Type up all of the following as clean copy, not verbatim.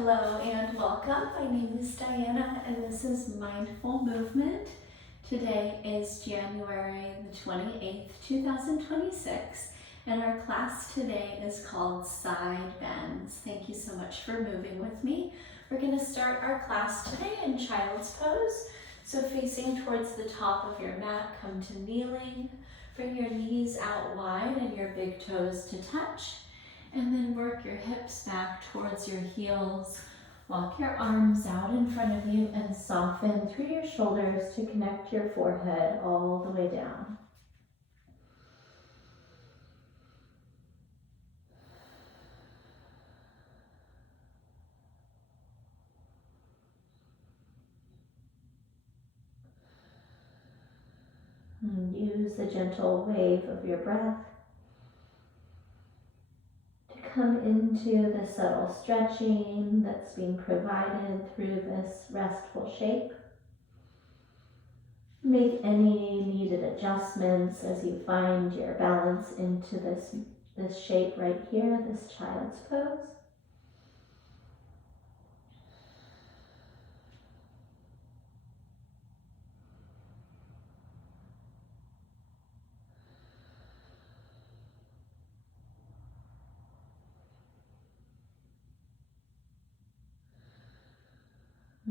Hello and welcome. My name is Diana and this is Mindful Movement. Today is January the 28th, 2026, and our class today is called Side Bends. Thank you so much for moving with me. We're going to start our class today in Child's Pose. So facing towards the top of your mat, come to kneeling. Bring your knees out wide and your big toes to touch. And then work your hips back towards your heels. Walk your arms out in front of you and soften through your shoulders to connect your forehead all the way down. And use the gentle wave of your breath come into the subtle stretching that's being provided through this restful shape. Make any needed adjustments as you find your balance into this shape right here, this child's pose.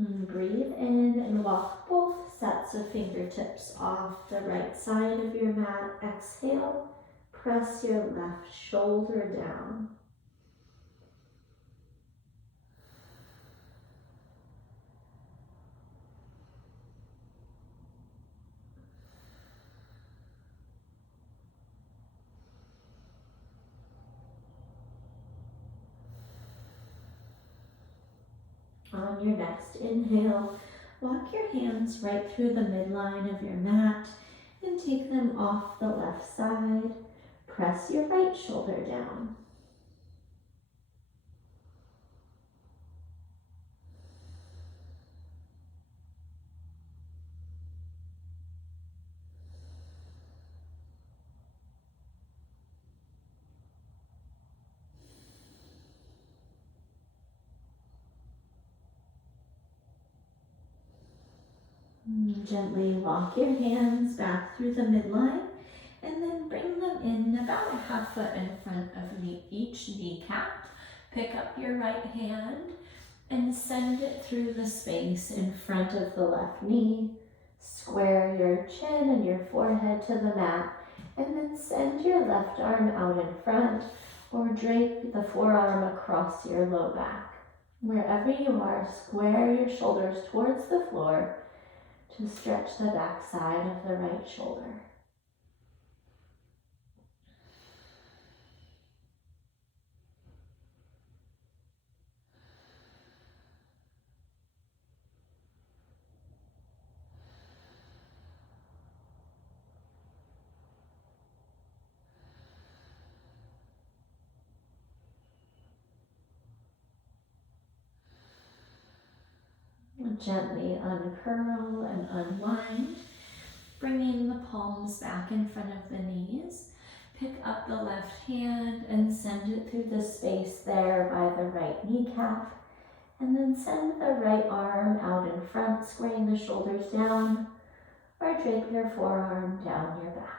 And breathe in and walk both sets of fingertips off the right side of your mat. Exhale, press your left shoulder down. On your next inhale, walk your hands right through the midline of your mat and take them off the left side. Press your right shoulder down. Gently walk your hands back through the midline and then bring them in about a half foot in front of each kneecap. Pick up your right hand and send it through the space in front of the left knee. Square your chin and your forehead to the mat and then send your left arm out in front or drape the forearm across your low back. Wherever you are, square your shoulders towards the floor to stretch the back side of the right shoulder. Gently uncurl and unwind, bringing the palms back in front of the knees. Pick up the left hand and send it through the space there by the right kneecap. And then send the right arm out in front, squaring the shoulders down, or drape your forearm down your back.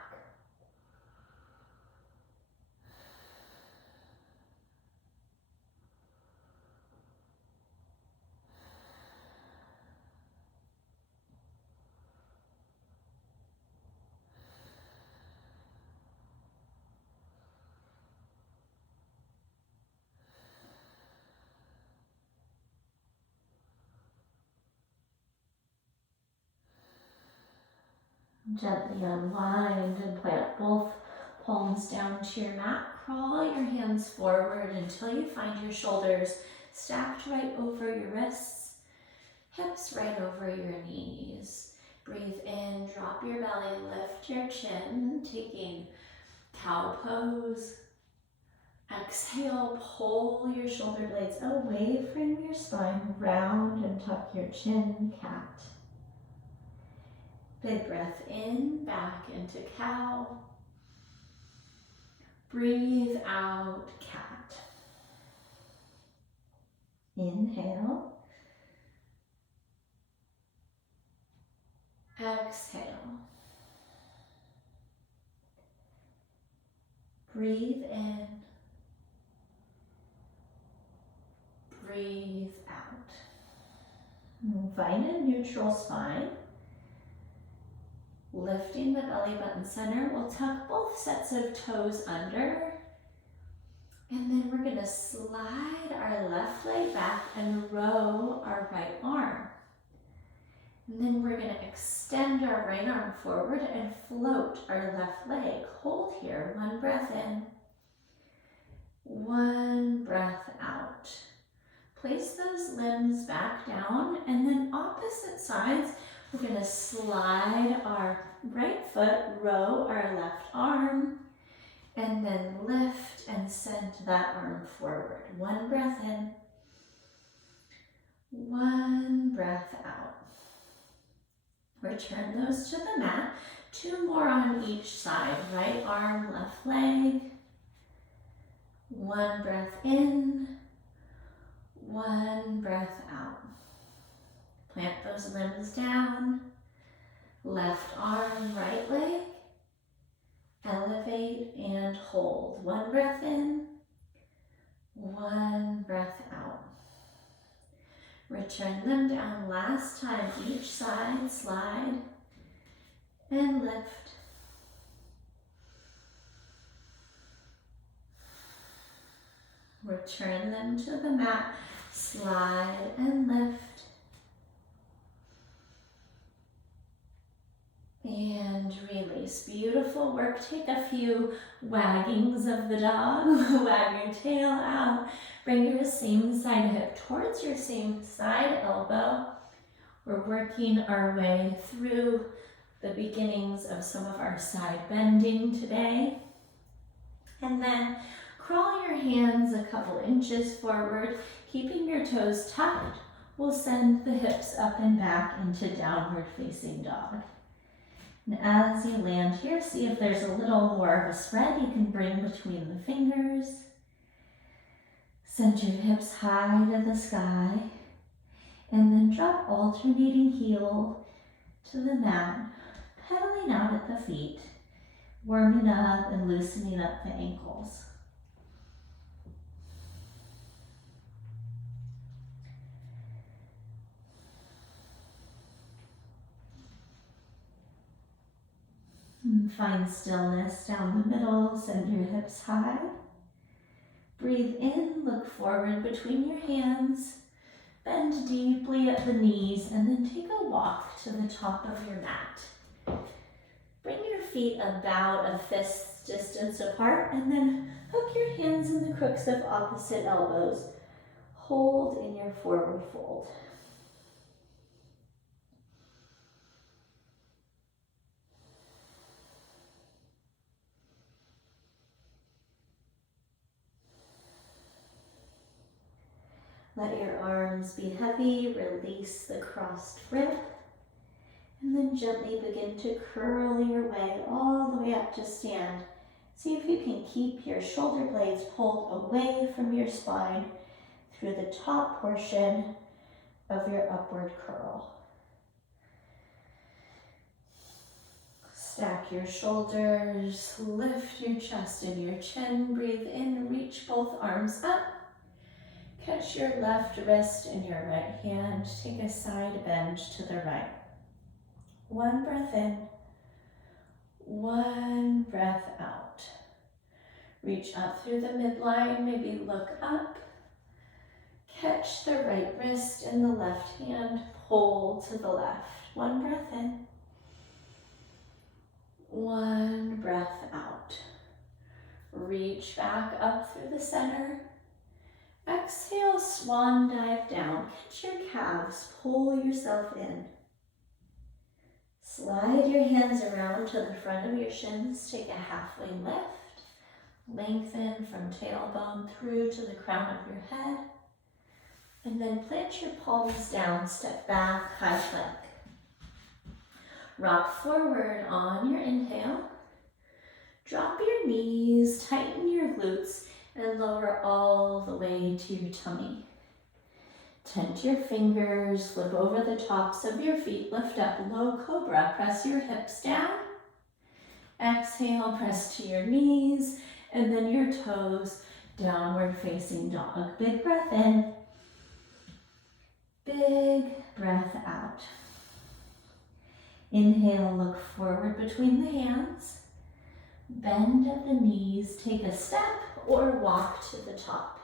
Gently unwind and plant both palms down to your mat. Crawl your hands forward until you find your shoulders stacked right over your wrists, hips right over your knees. Breathe in, drop your belly, lift your chin, taking cow pose. Exhale, pull your shoulder blades away from your spine, round and tuck your chin, cat. Big breath in, back into cow. Breathe out, cat. Inhale. Exhale. Breathe in. Breathe out. And find a neutral spine. Lifting the belly button center, we'll tuck both sets of toes under. And then we're going to slide our left leg back and row our right arm. And then we're going to extend our right arm forward and float our left leg. Hold here. One breath in. One breath out. Place those limbs back down, and then opposite sides, we're going to slide our right foot, row our left arm, and then lift and send that arm forward. One breath in. One breath out. Return those to the mat. Two more on each side. Right arm, left leg. One breath in. One breath out. Plant those limbs down. Left arm, right leg. Elevate and hold. One breath in. One breath out. Return them down. Last time, each side, slide and lift. Return them to the mat, slide and lift. And release. Beautiful work. Take a few waggings of the dog. Wag your tail out. Bring your same side hip towards your same side elbow. We're working our way through the beginnings of some of our side bending today. And then crawl your hands a couple inches forward, keeping your toes tucked. We'll send the hips up and back into downward facing dog. And as you land here, see if there's a little more of a spread you can bring between the fingers. Send your hips high to the sky. And then drop alternating heel to the mat, pedaling out at the feet, warming up and loosening up the ankles. And find stillness down the middle, send your hips high. Breathe in, look forward between your hands, bend deeply at the knees, and then take a walk to the top of your mat. Bring your feet about a fist distance apart, and then hook your hands in the crooks of opposite elbows. Hold in your forward fold. Let your arms be heavy, release the crossed grip, and then gently begin to curl your way all the way up to stand. See if you can keep your shoulder blades pulled away from your spine through the top portion of your upward curl. Stack your shoulders, lift your chest and your chin, breathe in, reach both arms up. Catch your left wrist in your right hand. Take a side bend to the right. One breath in. One breath out. Reach up through the midline. Maybe look up. Catch the right wrist in the left hand. Pull to the left. One breath in. One breath out. Reach back up through the center. Exhale, swan dive down. Catch your calves, pull yourself in. Slide your hands around to the front of your shins. Take a halfway lift. Lengthen from tailbone through to the crown of your head. And then plant your palms down, step back, high plank. Rock forward on your inhale. Drop your knees, tighten your glutes, and lower all the way to your tummy. Tent your fingers, flip over the tops of your feet, lift up, low cobra, press your hips down. Exhale, press to your knees, and then your toes, downward facing dog. Big breath in, big breath out. Inhale, look forward between the hands. Bend at the knees, take a step or walk to the top.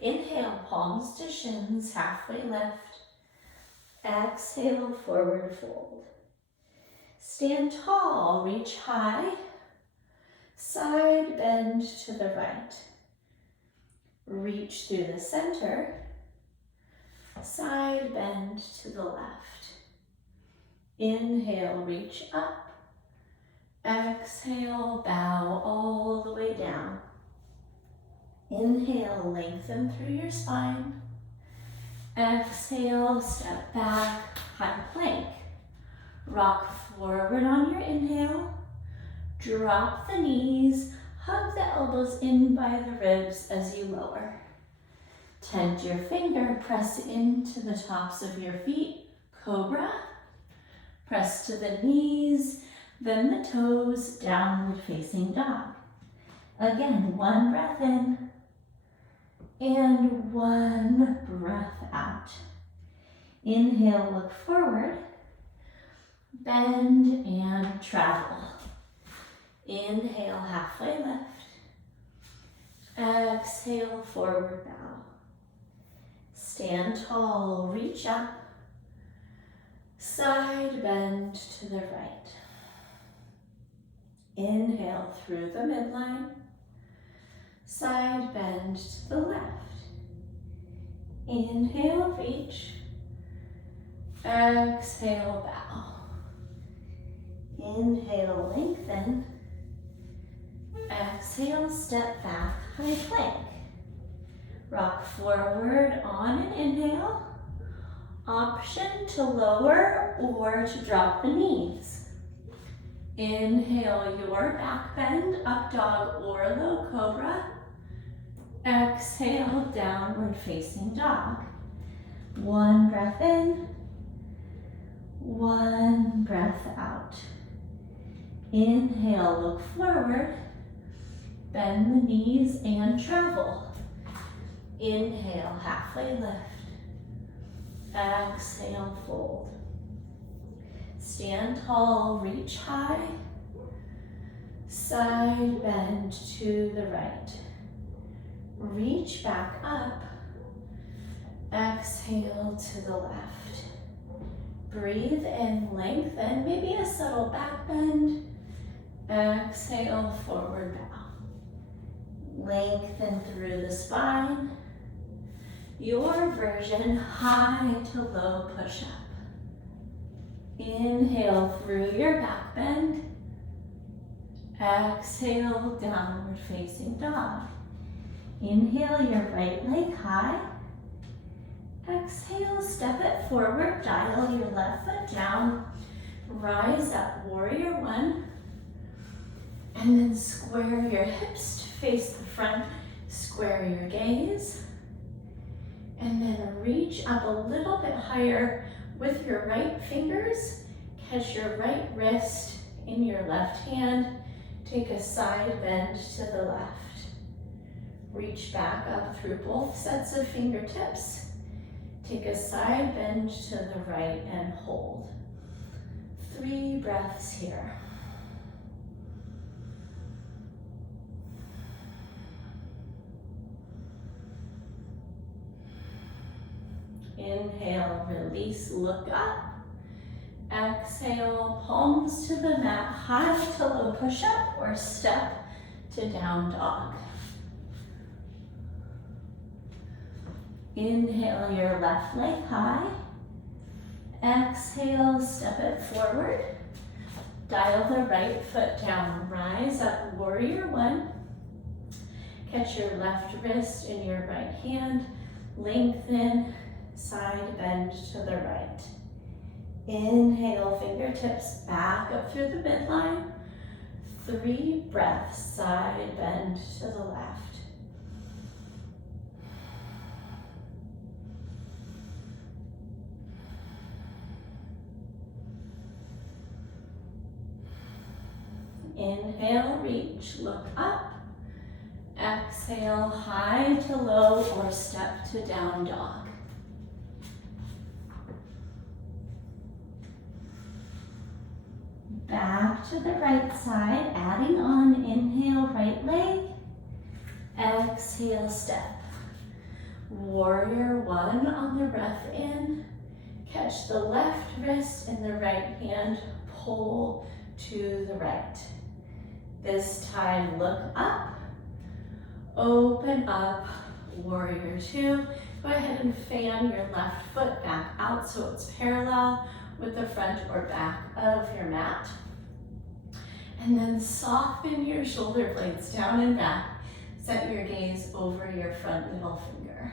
Inhale, palms to shins, halfway lift. Exhale, forward fold. Stand tall, reach high. Side bend to the right. Reach through the center. Side bend to the left. Inhale, reach up. Exhale, bow all the way down. Inhale, lengthen through your spine. Exhale, step back, high plank. Rock forward on your inhale. Drop the knees, hug the elbows in by the ribs as you lower. Tent your finger, press into the tops of your feet, cobra. Press to the knees, then the toes, downward facing dog. Again, one breath in and one breath out. Inhale, look forward, bend and travel. Inhale, halfway lift. Exhale, forward bow. Stand tall, reach up. Side bend to the right. Inhale through the midline. Side bend to the left. Inhale, reach. Exhale, bow. Inhale, lengthen. Exhale, step back, high plank. Rock forward on an inhale. Option to lower or to drop the knees. Inhale your back bend, up dog or low cobra. Exhale, downward facing dog. One breath in, one breath out. Inhale, look forward, bend the knees and travel. Inhale, halfway lift. Exhale, fold. Stand tall, reach high. Side bend to the right. Reach back up. Exhale to the left. Breathe in, lengthen, maybe a subtle back bend. Exhale, forward bow. Lengthen through the spine. Your version, high to low push-up. Inhale through your back bend. Exhale, downward facing dog. Inhale your right leg high. Exhale, step it forward, dial your left foot down. Rise up, warrior one. And then square your hips to face the front. Square your gaze. And then reach up a little bit higher with your right fingers. Catch your right wrist in your left hand. Take a side bend to the left. Reach back up through both sets of fingertips. Take a side bend to the right and hold. 3 breaths here. Inhale, release, look up. Exhale, palms to the mat, high to low push-up or step to down dog. Inhale your left leg high. Exhale, step it forward. Dial the right foot down, rise up, warrior one. Catch your left wrist in your right hand, lengthen, side bend to the right. Inhale, fingertips back up through the midline. 3 breaths, side bend to the left. Inhale, reach, look up. Exhale, high to low or step to down dog. Back to the right side, adding on. Inhale, right leg. Exhale, step. Warrior one on the breath in. Catch the left wrist and the right hand, pull to the right. This time, look up, open up, warrior two. Go ahead and fan your left foot back out so it's parallel with the front or back of your mat. And then soften your shoulder blades down and back. Set your gaze over your front middle finger.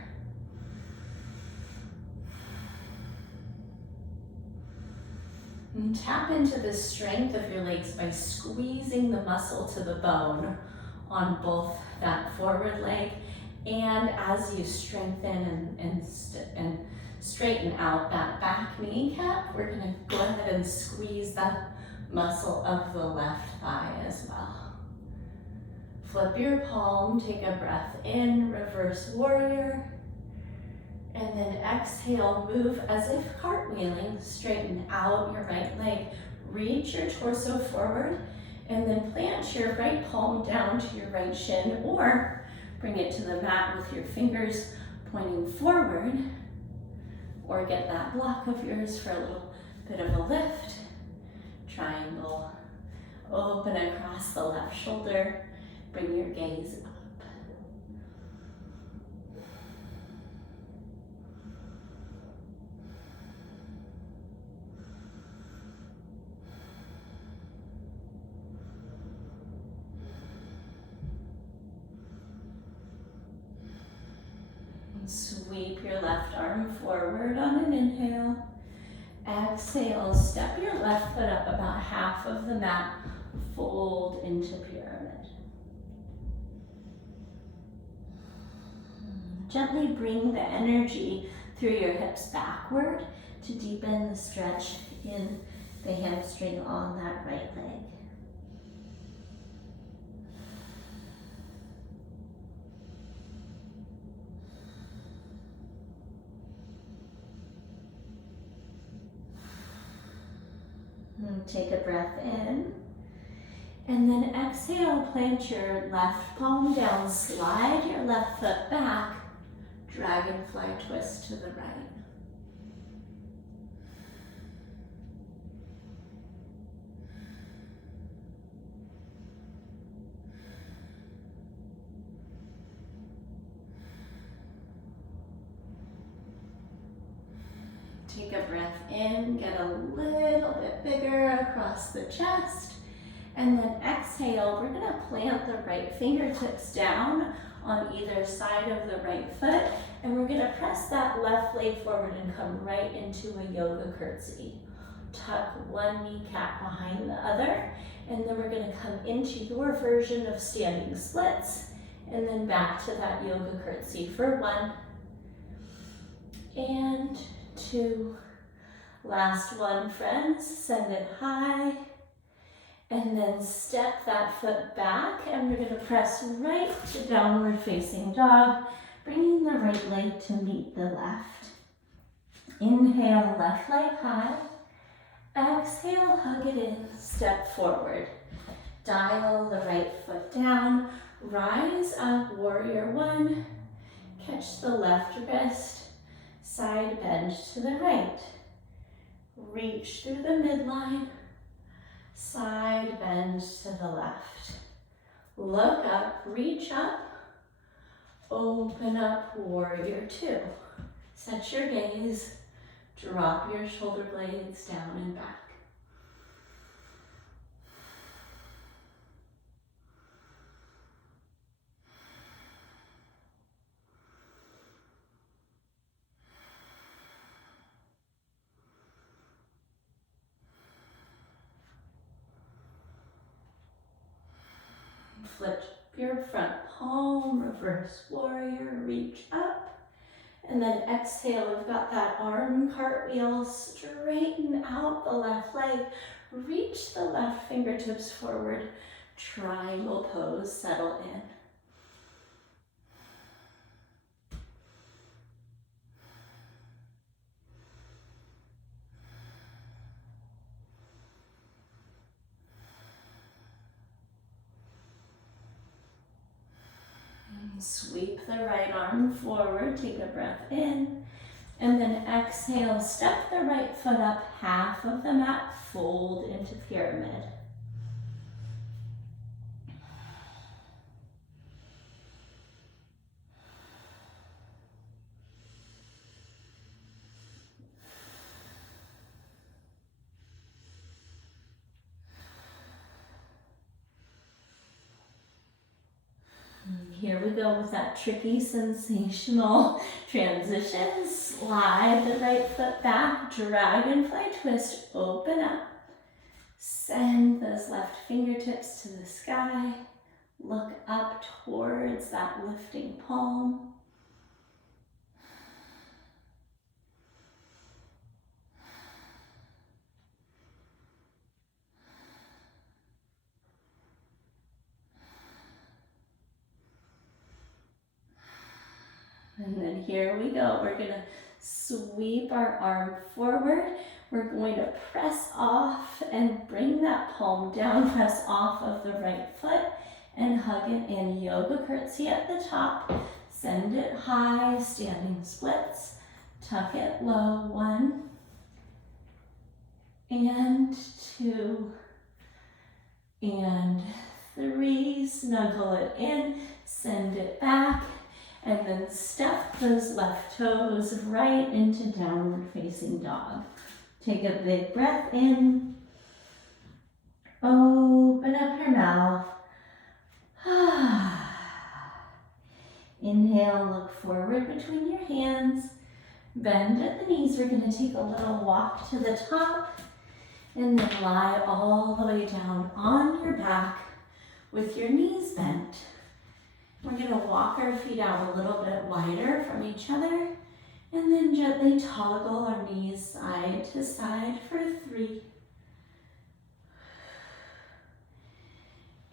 And tap into the strength of your legs by squeezing the muscle to the bone on both that forward leg. And as you strengthen and straighten out that back kneecap, we're gonna go ahead and squeeze the muscle of the left thigh as well. Flip your palm, take a breath in, reverse warrior. And then exhale, move as if cartwheeling, straighten out your right leg. Reach your torso forward and then plant your right palm down to your right shin or bring it to the mat with your fingers pointing forward, or get that block of yours for a little bit of a lift. Triangle, open across the left shoulder, bring your gaze up. Sweep your left arm forward on an inhale. Exhale, step your left foot up about half of the mat, fold into pyramid. Gently bring the energy through your hips backward to deepen the stretch in the hamstring on that right leg. Take a breath in, and then exhale, plant your left palm down, slide your left foot back, dragonfly twist to the right. Take a breath in, get a little bit bigger across the chest, and then exhale, we're gonna plant the right fingertips down on either side of the right foot, and we're gonna press that left leg forward and come right into a yoga curtsy. Tuck one kneecap behind the other, and then we're gonna come into your version of standing splits, and then back to that yoga curtsy for 1 and 2. Last one, friends. Send it high. And then step that foot back, and we're gonna press right to downward facing dog, bringing the right leg to meet the left. Inhale, left leg high. Exhale, hug it in, step forward. Dial the right foot down, rise up, warrior one. Catch the left wrist, side bend to the right. Reach through the midline, side bend to the left. Look up, reach up, open up, warrior two. Set your gaze, drop your shoulder blades down and back. Flip your front palm, reverse warrior, reach up. And then exhale, we've got that arm cartwheel, straighten out the left leg, reach the left fingertips forward, Triangle pose, settle in. Sweep the right arm forward, take a breath in, and then exhale, step the right foot up half of the mat, fold into pyramid. Here we go with that tricky, sensational transition. Slide the right foot back, dragonfly twist, open up. Send those left fingertips to the sky. Look up towards that lifting palm. And then here we go. We're going to sweep our arm forward. We're going to press off and bring that palm down, press off of the right foot and hug it in. Yoga curtsy at the top. Send it high, standing splits. Tuck it low, 1 and 2 and 3. Snuggle it in, send it back. And then step those left toes right into downward facing dog. Take a big breath in. Open up your mouth. Inhale, look forward between your hands. Bend at the knees. We're going to take a little walk to the top and then lie all the way down on your back with your knees bent. We're going to walk our feet out a little bit wider from each other and then gently toggle our knees side to side for 3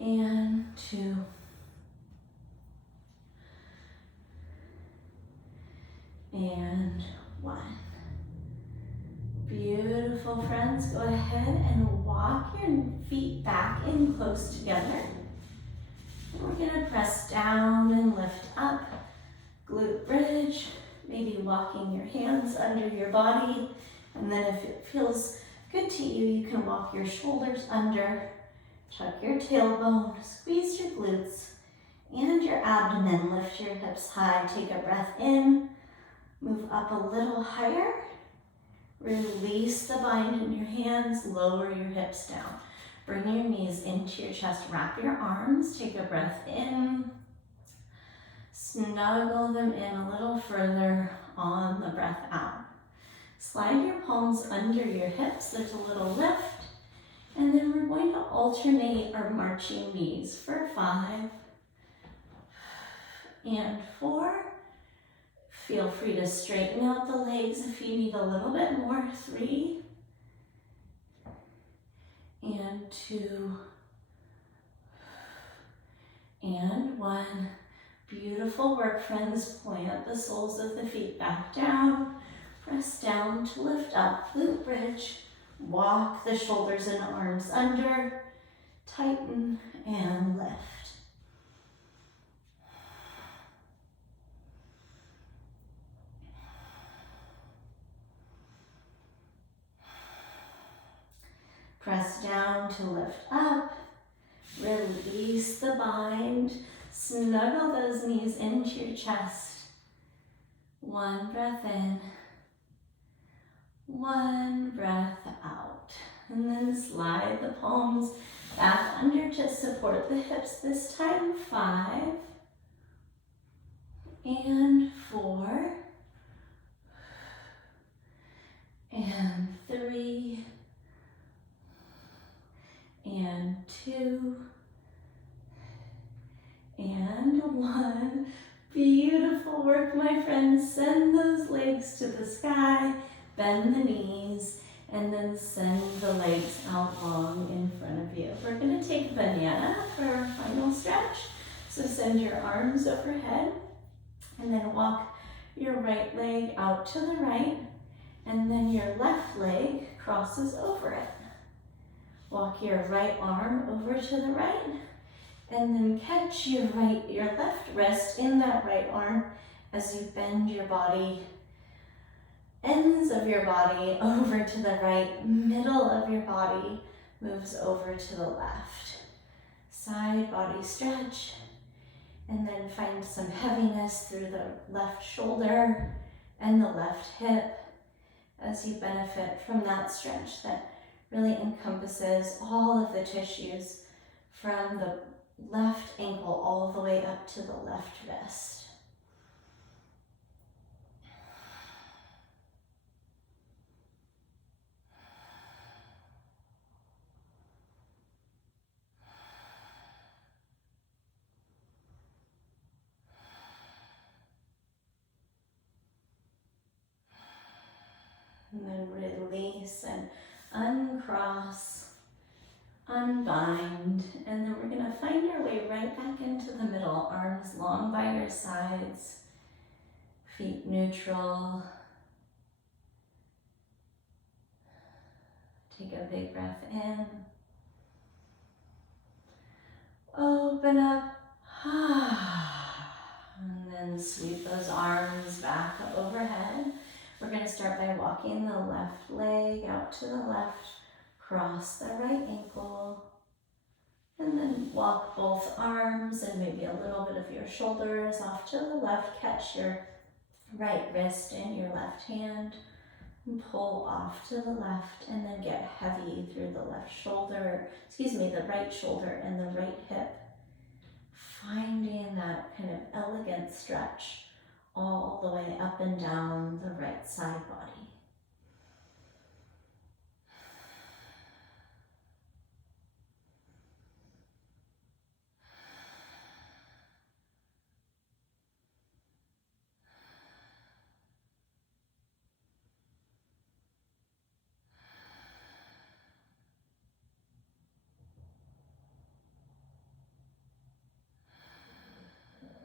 and 2 and 1. Beautiful, friends. Go ahead and walk your feet back in close together. We're going to press down and lift up, glute bridge, maybe walking your hands under your body. And then if it feels good to you, you can walk your shoulders under, tuck your tailbone, squeeze your glutes and your abdomen, lift your hips high, take a breath in, move up a little higher, release the bind in your hands, lower your hips down. Bring your knees into your chest, wrap your arms, take a breath in, snuggle them in a little further on the breath out. Slide your palms under your hips, there's a little lift, and then we're going to alternate our marching knees for 5 and 4. Feel free to straighten out the legs if you need a little bit more, 3 and 2 and 1. Beautiful work, friends. Plant the soles of the feet back down. Press down to lift up, glute bridge. Walk the shoulders and arms under. Tighten and lift. Press down to lift up. Release the bind. Snuggle those knees into your chest. 1 breath in. 1 breath out. And then slide the palms back under to support the hips. This time 5 and 4 and 3 and 2 and 1. Beautiful work, my friends. Send those legs to the sky, bend the knees, and then send the legs out long in front of you. We're going to take banana for our final stretch. So send your arms overhead and then walk your right leg out to the right, and then your left leg crosses over it. Walk your right arm over to the right, and then catch your left wrist in that right arm as you bend your body, ends of your body over to the right, middle of your body moves over to the left. Side body stretch, and then find some heaviness through the left shoulder and the left hip as you benefit from that stretch that really encompasses all of the tissues from the left ankle all the way up to the left wrist. And then release and uncross, unbind, and then we're going to find our way right back into the middle, arms long by your sides, feet neutral. Take a big breath in. Open up. And then sweep those arms back up overhead. We're going to start by walking the left leg out to the left, cross the right ankle, and then walk both arms and maybe a little bit of your shoulders off to the left. Catch your right wrist in your left hand and pull off to the left, and then get heavy through the the right shoulder and the right hip. Finding that kind of elegant stretch all the way up and down the right side body.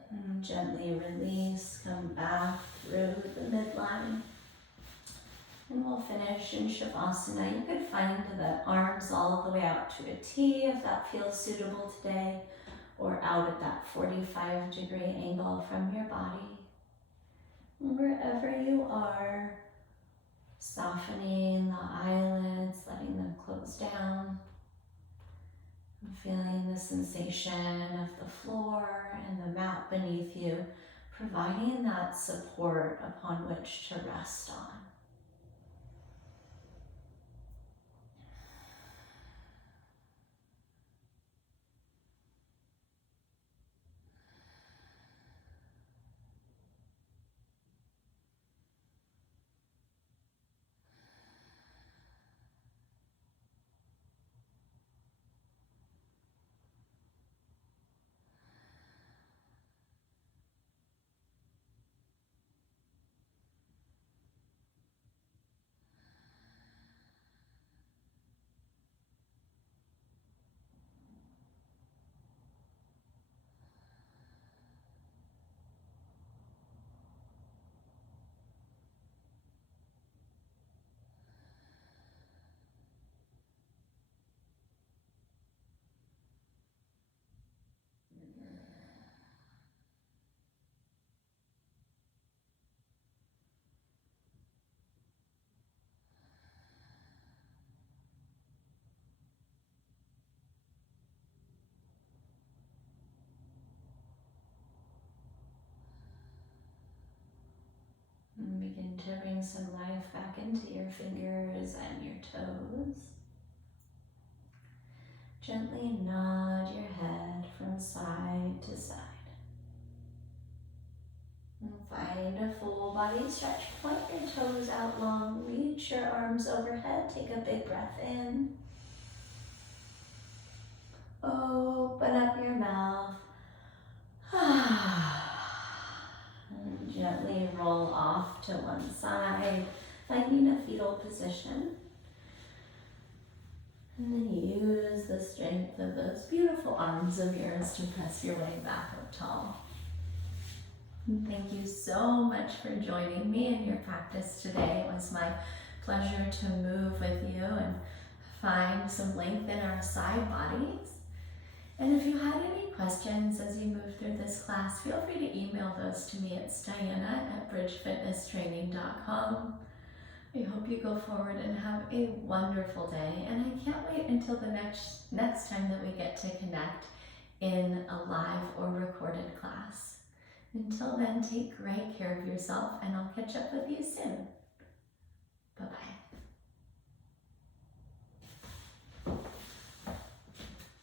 And gently release, come back through the midline. And we'll finish in Shavasana. You could find the arms all the way out to a T if that feels suitable today, or out at that 45-degree angle from your body. And wherever you are, softening the eyelids, letting them close down. And feeling the sensation of the floor and the mat beneath you, providing that support upon which to rest on. And begin to bring some life back into your fingers and your toes. Gently nod your head from side to side. And find a full body stretch. Point your toes out long. Reach your arms overhead. Take a big breath in. Open up your mouth. And gently roll off to one side, finding a fetal position. And then use the strength of those beautiful arms of yours to press your way back up tall. And thank you so much for joining me in your practice today. It was my pleasure to move with you and find some length in our side bodies. And if you had any questions as you move through this class, feel free to email those to me at Diana@bridgefitnesstraining.com. I hope you go forward and have a wonderful day, and I can't wait until the next time that we get to connect in a live or recorded class. Until then, take great care of yourself, and I'll catch up with you soon. Bye-bye.